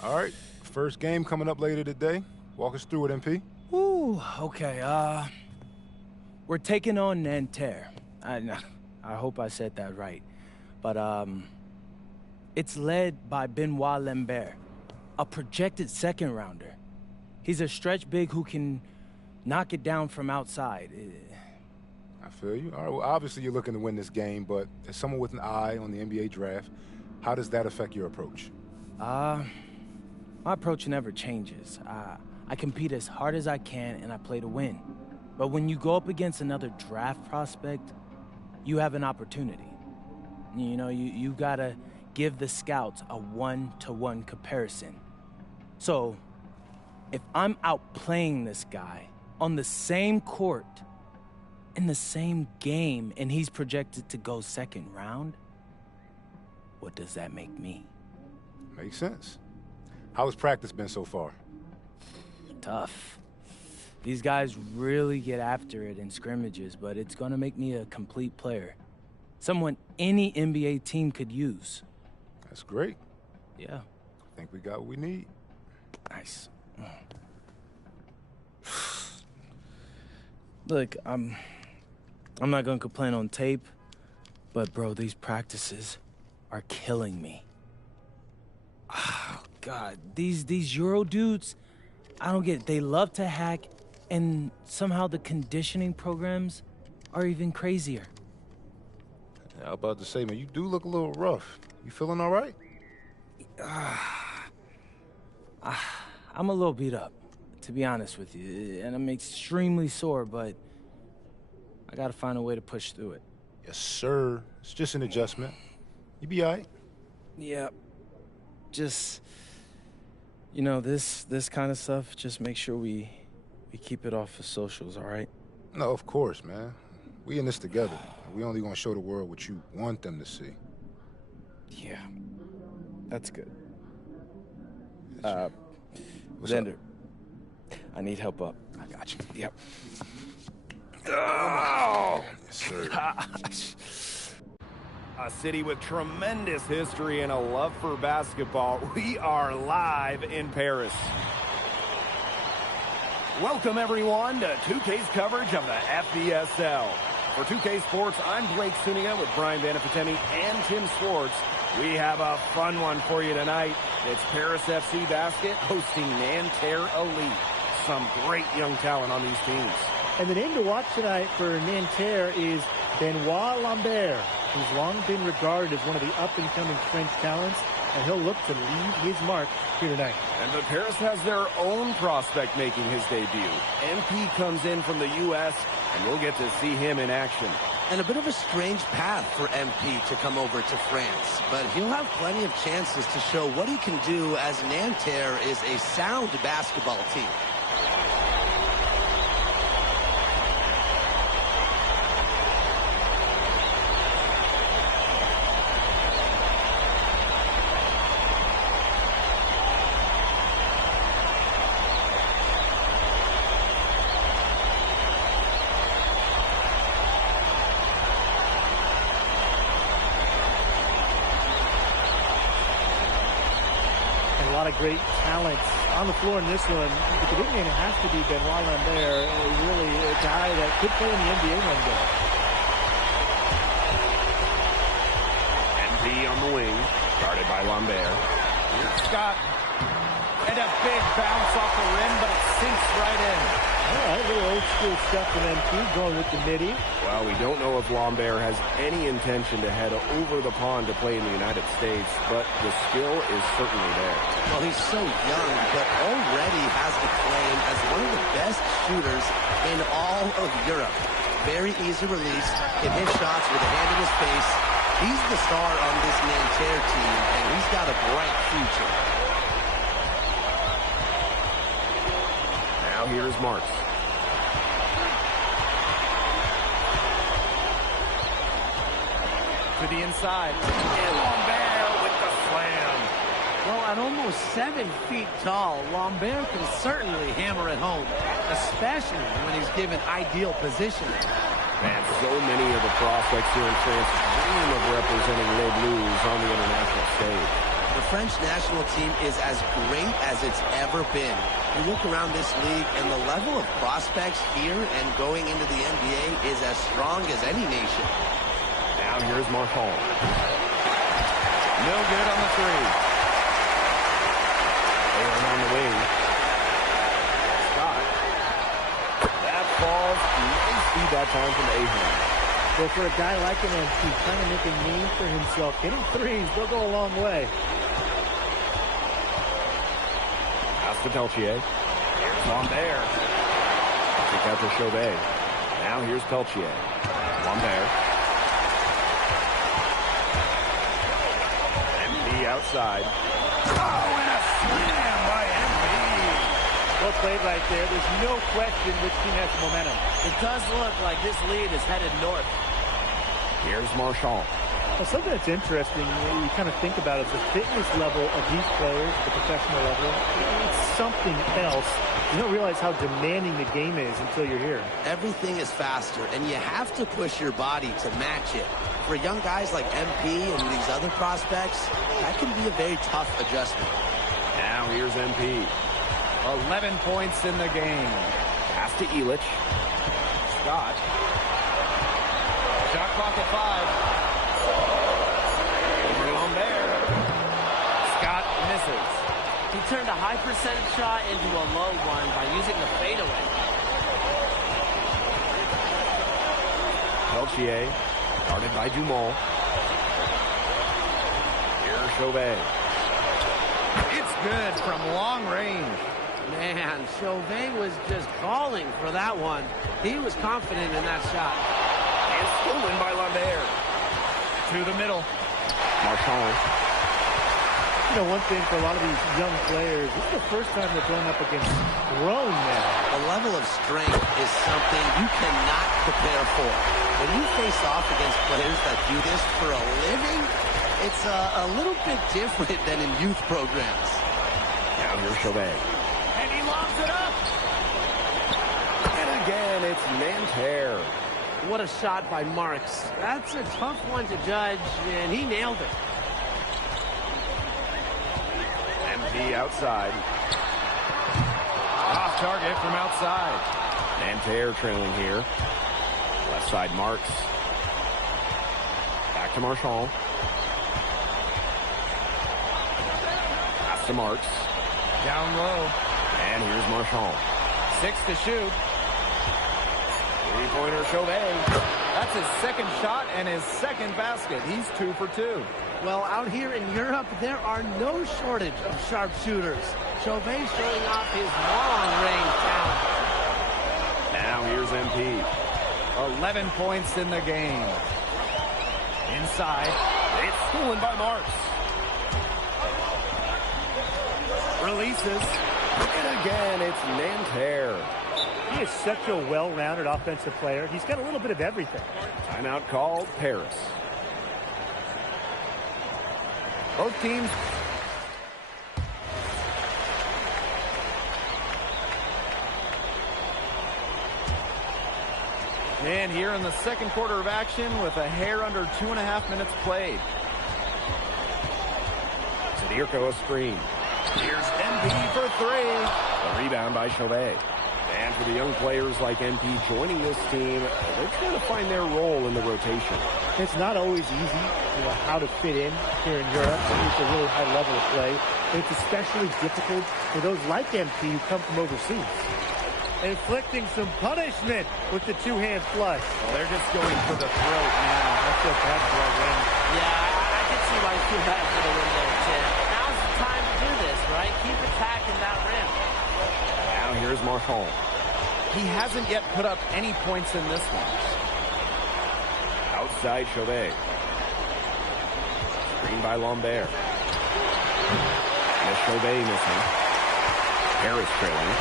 All right, first game coming up later today. Walk us through it, MP. Ooh, okay, we're taking on Nanterre. I hope I said that right. But, it's led by Benoit Lambert, a projected second-rounder. He's a stretch big who can knock it down from outside. I feel you. All right, well, obviously you're looking to win this game, but as someone with an eye on the NBA draft, how does that affect your approach? My approach never changes. I compete as hard as I can, and I play to win. But when you go up against another draft prospect, you have an opportunity. You know, you gotta give the scouts a one-to-one comparison. So, if I'm outplaying this guy on the same court, in the same game, and he's projected to go second round, what does that make me? Makes sense. How has practice been so far? Tough. These guys really get after it in scrimmages, but it's gonna make me a complete player. Someone any NBA team could use. That's great. Yeah. I think we got what we need. Nice. Look, I'm not gonna complain on tape, but bro, these practices are killing me. Oh, God, these Euro dudes, I don't get it. They love to hack, and somehow the conditioning programs are even crazier. Yeah, I was about to say, man, you do look a little rough. You feeling all right? I'm a little beat up, to be honest with you, and I'm extremely sore, but I gotta find a way to push through it. Yes, sir. It's just an adjustment. You be all right. Yeah, just, you know, this kind of stuff, just make sure we keep it off of socials, all right? No, of course, man. We in this together. We only gonna show the world what you want them to see. Yeah, that's good. What's Xander, up? I need help up. I got you. Yep. Oh! Yes, sir. Gosh. A city with tremendous history and a love for basketball. We are live in Paris. Welcome, everyone, to 2K's coverage of the FBSL. For 2K Sports, I'm Blake Suniga with Brian Banafitemi and Tim Swartz. We have a fun one for you tonight. It's Paris FC Basket hosting Nanterre Elite. Some great young talent on these teams. And the name to watch tonight for Nanterre is Benoit Lambert, who's long been regarded as one of the up-and-coming French talents, and he'll look to leave his mark here tonight. And but Paris has their own prospect making his debut. MP comes in from the U.S., and we'll get to see him in action. And a bit of a strange path for MP to come over to France, but he'll have plenty of chances to show what he can do, as Nanterre is a sound basketball team. A lot of great talent on the floor in this one. But the big man has to be Benoit Lambert, really a guy that could play in the NBA one day. MP on the wing, guarded by Lambert. Here's Scott. And a big bounce off the rim, but it sinks right in. All right, a little old school stuff from MP, going with the midi. Well, we don't know if Lambert has any intention to head over the pond to play in the United States, but the skill is certainly there. Well, he's so young, but already has the claim as one of the best shooters in all of Europe. Very easy release, can hit shots with a hand in his face. He's the star on this Nanterre team, and he's got a bright future. Now here's Marks. To the inside. And Lambert with the slam. Well, at almost 7 feet tall, Lambert can certainly hammer it home, especially when he's given ideal positioning. Man, so many of the prospects here in France dream of representing Les Bleus on the international stage. The French national team is as great as it's ever been. You look around this league, and the level of prospects here and going into the NBA is as strong as any nation. Now here's Marshall. No good on the three. Aaron on the wing. Scott. That falls. Nice feed that time from Ahern. Well, for a guy like an MP, trying to make a name for himself, hitting threes, they'll go a long way. Pass to Peltier. Here's Lambert. Kick out to Chauvet. Now here's Peltier. Lambert. MP outside. Oh, and a slam by MP. Well played right there. There's no question which team has the momentum. It does look like this lead is headed north. Here's Marshall. Well, something that's interesting, you kind of think about, is the fitness level of these players at the professional level. It's something else. You don't realize how demanding the game is until you're here. Everything is faster, and you have to push your body to match it. For young guys like MP and these other prospects, that can be a very tough adjustment. Now here's MP. 11 points in the game. Pass to Elich. Scott. Shot clock at 5. Over Lambert. Scott misses. He turned a high percentage shot into a low one by using the fadeaway. Peltier, guarded by Dumont. Here's Chauvet. It's good from long range. Man, Chauvet was just calling for that one. He was confident in that shot. And stolen by Lambert. To the middle. Marchand. You know, one thing for a lot of these young players, this is the first time they're going up against grown men. The level of strength is something you cannot prepare for. When you face off against players that do this for a living, it's a little bit different than in youth programs. Now here's Chauvet. And he lobs it up. And again, it's Nanterre. What a shot by Marks. That's a tough one to judge, and he nailed it. MP outside. Off target from outside. Nanterre trailing here. Left side Marks. Back to Marchand. Pass to Marks. Down low. And here's Marchand. 6 to shoot. Three-pointer Chauvet. That's his second shot and his second basket. He's 2 for 2. Well, out here in Europe, there are no shortage of sharpshooters. Chauvet showing off his long-range talent. Now here's MP. 11 points in the game. Inside. It's stolen by Marks. Releases. And again, it's Nanterre. He is such a well-rounded offensive player. He's got a little bit of everything. Timeout called, Paris. Both teams. And here in the second quarter of action with a hair under 2.5 minutes played. Sadirko a screen. Here's MP for 3. A rebound by Chauvet. And for the young players like MP joining this team, they're trying to find their role in the rotation. It's not always easy, you know, how to fit in here in Europe. It's a really high level of play. But it's especially difficult for those like MP who come from overseas. Inflicting some punishment with the two-hand flush. Well, they're just going for the throat now. I feel bad for that win. Yeah, I can see why you feel bad for the win there, Tim. Now's the time to do this, right? Keep attacking that rim. Now here's Marchand. He hasn't yet put up any points in this one. Outside Chauvet. Screen by Lambert. And Chauvet missing. Harris trailing.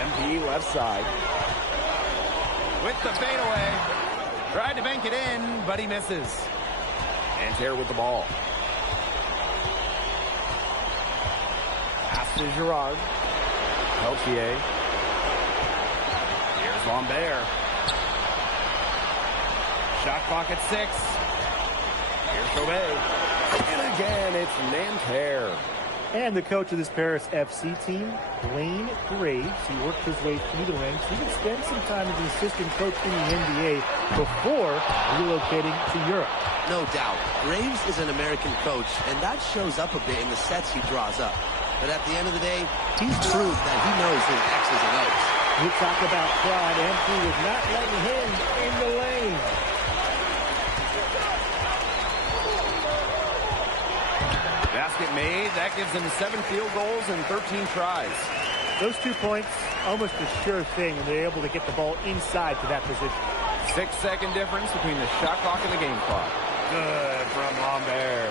MP left side. With the fadeaway. Tried to bank it in, but he misses. Nanterre with the ball. Pass to Girard. Peltier. Here's Lambert. Shot clock at 6. Here's Chauvet. And again, it's Nanterre. And the coach of this Paris FC team, Blaine Graves, he worked his way through the ranks. He would spend some time as an assistant coach in the NBA before relocating to Europe. No doubt. Graves is an American coach, and that shows up a bit in the sets he draws up. But at the end of the day, he's proved that he knows his X's and O's. You talk about pride, MP was not letting him in the lane. Basket made. That gives him 7 field goals and 13 tries. Those 2 points, almost a sure thing when they're able to get the ball inside to that position. 6-second difference between the shot clock and the game clock. Good from Lambert.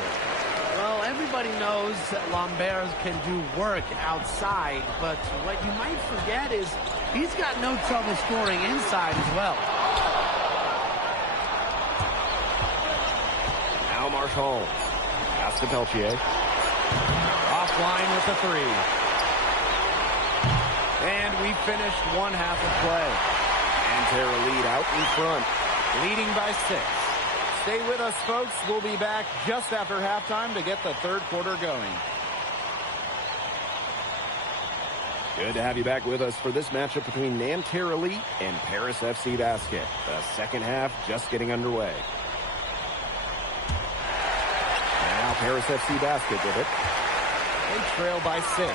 Well, everybody knows that Lambert can do work outside, but what you might forget is he's got no trouble scoring inside as well. Now Marchand. Pass to Peltier. Offline with the 3. And we finished one half of play. Nanterre lead out in front, leading by 6. Stay with us, folks. We'll be back just after halftime to get the third quarter going. Good to have you back with us for this matchup between Nanterre Elite and Paris FC Basket. The second half just getting underway. Now Paris FC Basket with it. They trail by 6.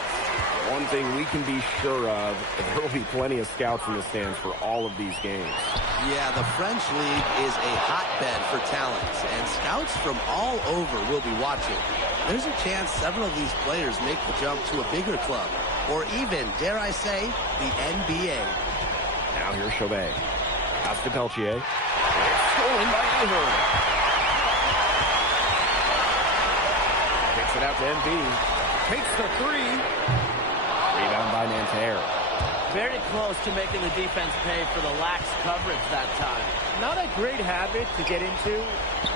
One thing we can be sure of, there will be plenty of scouts in the stands for all of these games. Yeah, the French League is a hotbed for talent, and scouts from all over will be watching. There's a chance several of these players make the jump to a bigger club, or even, dare I say, the NBA. Now here's Chauvet. Pass to Peltier. It's stolen by Ahern. Kicks it out to NB. Takes the 3. Rebound by Nanterre. Very close to making the defense pay for the lax coverage that time. Not a great habit to get into,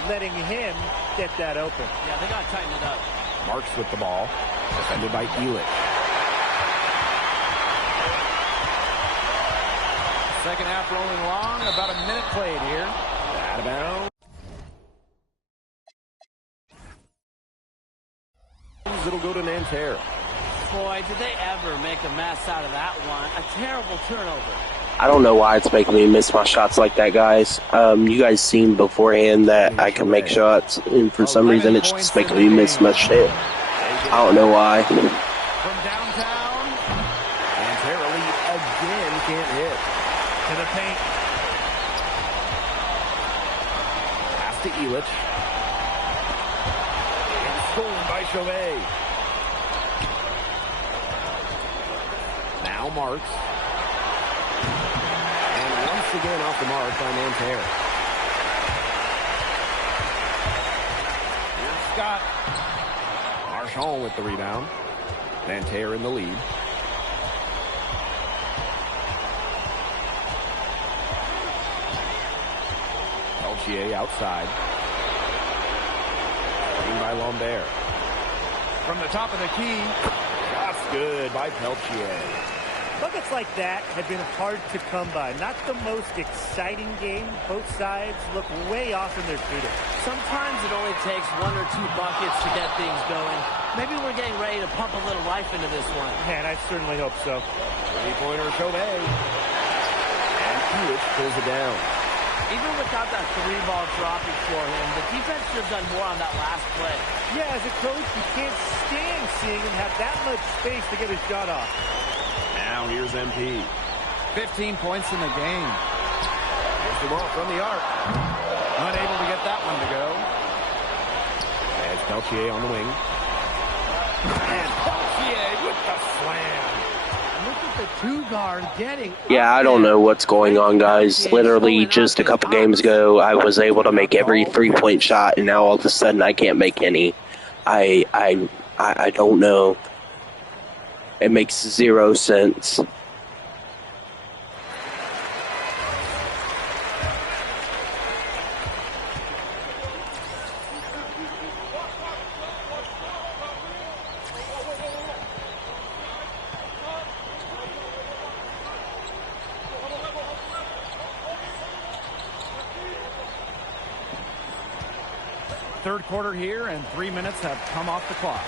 letting him get that open. Yeah, they got to tighten it up. Marks with the ball. Defended by Elitch. Second half rolling along. About a minute played here. Out of bounds. It'll go to Nanterre. Boy, did they ever make a mess out of that one. A terrible turnover. I don't know why it's making me miss my shots like that, guys. You guys seen beforehand that I can make shots, and for some reason it's just making me miss my shit. I don't know why. From downtown, Nanterre Elite again can't hit. To the paint. Pass to Elitch. And stolen by Chauvet. Now Marks. And once again off the mark by Nanterre. Here's Scott. Marchand with the rebound. Nanterre in the lead. Peltier outside. Screen by Lambert. From the top of the key. Shots good by Peltier. Buckets like that have been hard to come by. Not the most exciting game. Both sides look way off in their shooting. Sometimes it only takes 1 or 2 buckets to get things going. Maybe we're getting ready to pump a little life into this one. Man, I certainly hope so. 3-pointer Chauvet. And Elitch pulls it down. Even without that 3-ball dropping for him, the defense should have done more on that last play. Yeah, as a coach, you can't stand seeing him have that much space to get his shot off. Now here's MP. 15 points in the game. Here's the ball from the arc. Unable to get that one to go. As Peltier on the wing. And Peltier with the slam. Look at the 2-guard getting. Yeah, I don't know what's going on, guys. Literally, just a couple games ago, I was able to make every 3-point shot, and now all of a sudden I can't make any. I don't know. It makes 0 sense. third quarter here, and 3 minutes have come off the clock.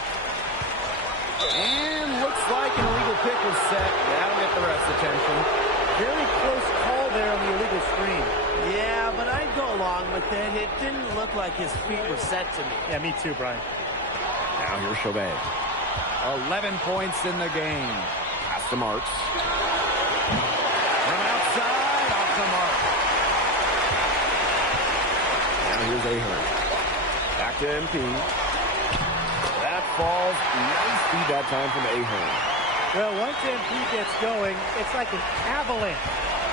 And looks like an illegal pick was set. That'll get the ref's attention. Very close call there on the illegal screen. Yeah, but I'd go along with it. It didn't look like his feet were set to me. Yeah, me too, Brian. Now here's Chauvet. 11 points in the game. Pass to Marks. From outside, off the mark. Now here's Ahern. Back to MP. That falls. Nice feed that time from Ahern. Well, once MP gets going, it's like an avalanche.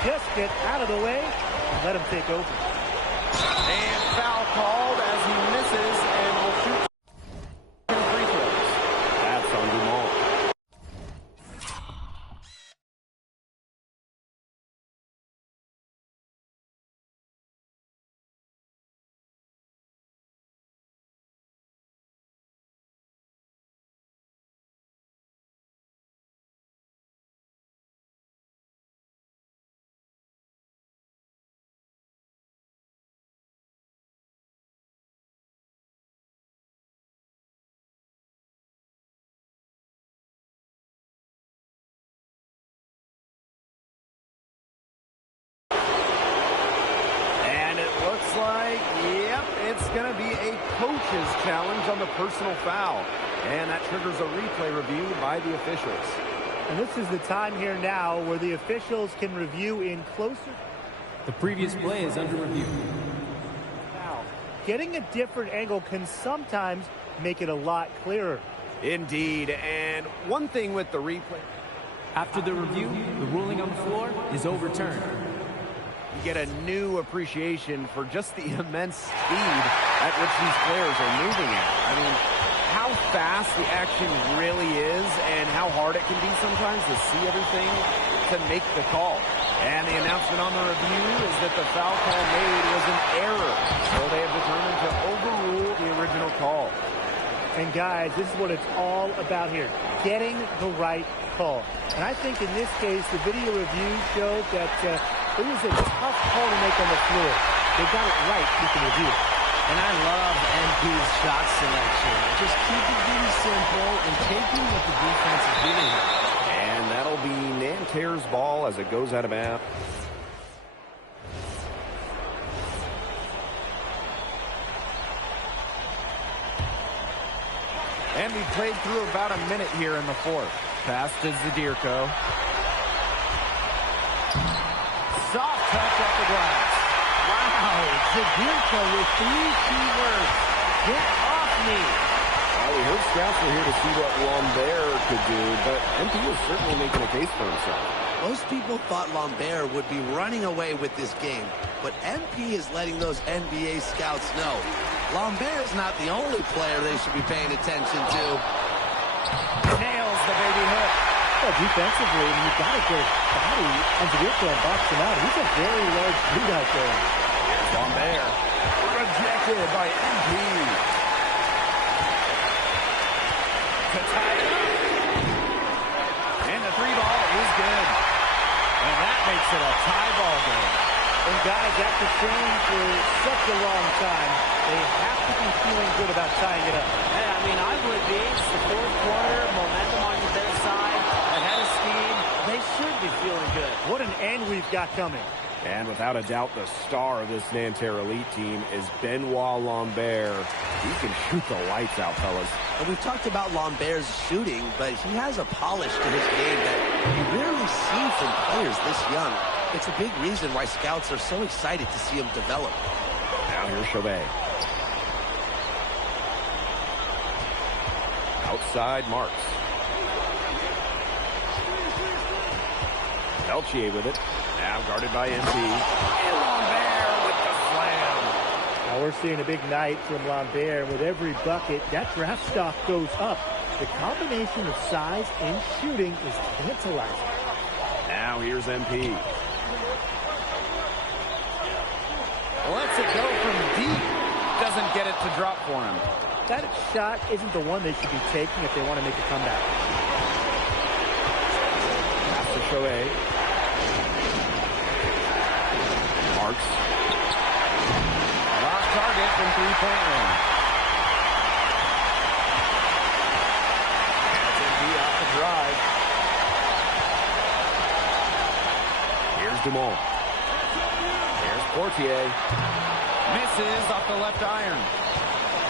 Just get out of the way and let him take over. And foul called as he misses and will shoot free throws. That's on Dumont. Like, yep, it's going to be a coach's challenge on the personal foul. And that triggers a replay review by the officials. And this is the time here now where the officials can review in closer. The previous play is under review. Now, getting a different angle can sometimes make it a lot clearer. Indeed. And one thing with the replay. After the review, the ruling on the floor is overturned. You get a new appreciation for just the immense speed at which these players are moving at. I mean, how fast the action really is and how hard it can be sometimes to see everything to make the call. And the announcement on the review is that the foul call made was an error. So they have determined to overrule the original call. And guys, this is what it's all about here. Getting the right call. And I think in this case, the video review showed that it was a tough call to make on the floor. They got it right, you can review it. And I love MP's shot selection. Just keep it really simple and taking what the defense is giving him. And that'll be Nanterre's ball as it goes out of bounds. And we played through about a minute here in the fourth. Pass to Zadirko. Soft touch off the glass. Wow, Zadirko with 3 key words. Get off me. Well, we heard scouts were here to see what Lambert could do, but MP was certainly making a case for himself. Most people thought Lambert would be running away with this game, but MP is letting those NBA scouts know Lambert is not the only player they should be paying attention to. Nails the baby hook. Well, defensively, you've got to get his body on Zadirko and box him out. He's a very large dude out there. Lambert rejected by MP. To tie it up. And the 3-ball is good. And that makes it a tie ball game. And guys, after training for such a long time, they have to be feeling good about tying it up. Hey, I mean, I would be. It's the fourth quarter, momentum on their side, ahead of speed. They should be feeling good. What an end we've got coming. And without a doubt, the star of this Nanterre Elite team is Benoit Lambert. He can shoot the lights out, fellas. And we've talked about Lambert's shooting, but he has a polish to his game that you rarely see from players this young. It's a big reason why scouts are so excited to see him develop. Now here's Chauvet. Outside Marks. Peltier with it. Now guarded by MP. And Lambert with the slam. Now we're seeing a big night from Lambert. With every bucket, that draft stock goes up. The combination of size and shooting is tantalizing. Now here's MP. Lets it go from deep. Doesn't get it to drop for him. That shot isn't the one they should be taking if they want to make a comeback. Pass to Chauvet. Marks. Lost target from three-point range. Dumont. Here's Portier. Misses off the left iron.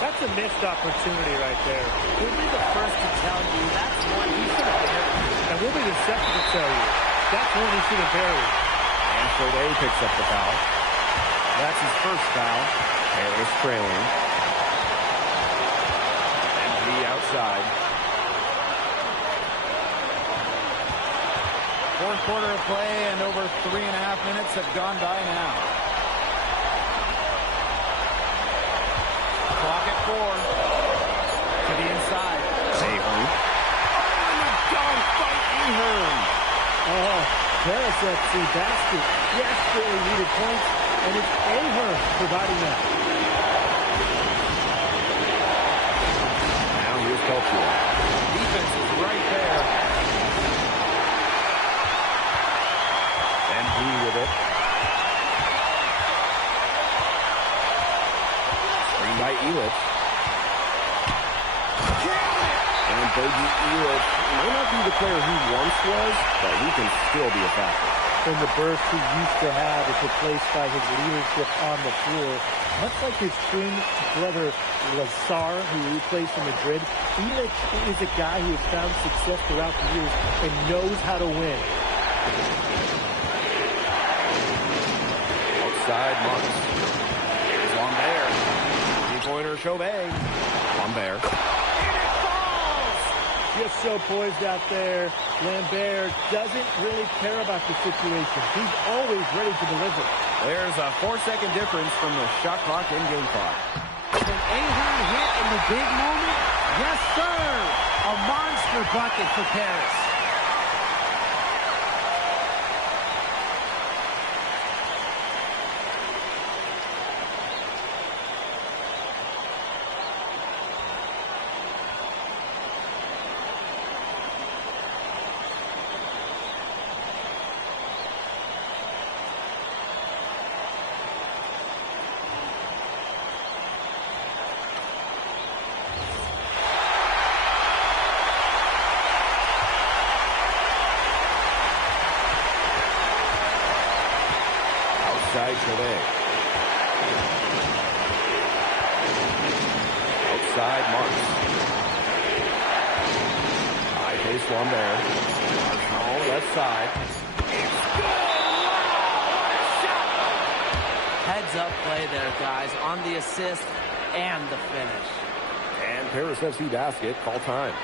That's a missed opportunity right there. We'll be the first to tell you that's one he should have buried. And we'll be the second to tell you that's one he should have buried. And Chodet picks up the foul. That's his first foul. Harris trailing. And he outside. Fourth quarter of play, and over 3.5 minutes have gone by now. Clock at 4. To the inside. Ahern. Oh, and a dunk by Ahern. Oh, Paris FC basket desperately needed points, and it's Ahern providing that. Now here's Peltier. Defense is right there. And he with it. Screen by Elitch. And Bogi Elitch may not be the player he once was, but he can still be a factor. And the burst he used to have is replaced by his leadership on the floor. Much like his twin brother Lazar, who plays for Madrid, Elitch is a guy who has found success throughout the years and knows how to win. Outside Marks. Here's Lambert. Three-pointer Chodet. Lambert. Just so poised out there. Lambert doesn't really care about the situation. He's always ready to deliver. There's a 4-second difference from the shot clock in game clock. Can Ahern hit in the big moment? Yes, sir. A monster bucket for Paris. Outside Chodet. Outside Marks. High pace Lambert. Arsenal left side. It's good! What a shot! Heads up play there, guys, on the assist and the finish. And Paris FC basket, call time.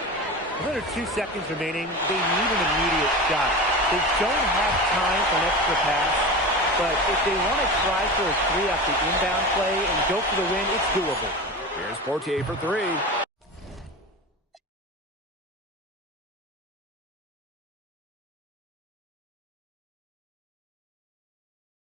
With under 2 seconds remaining, they need an immediate shot. They don't have time for an extra pass, but if they want to try for a 3 off the inbound play and go for the win, it's doable. Here's Portier for 3.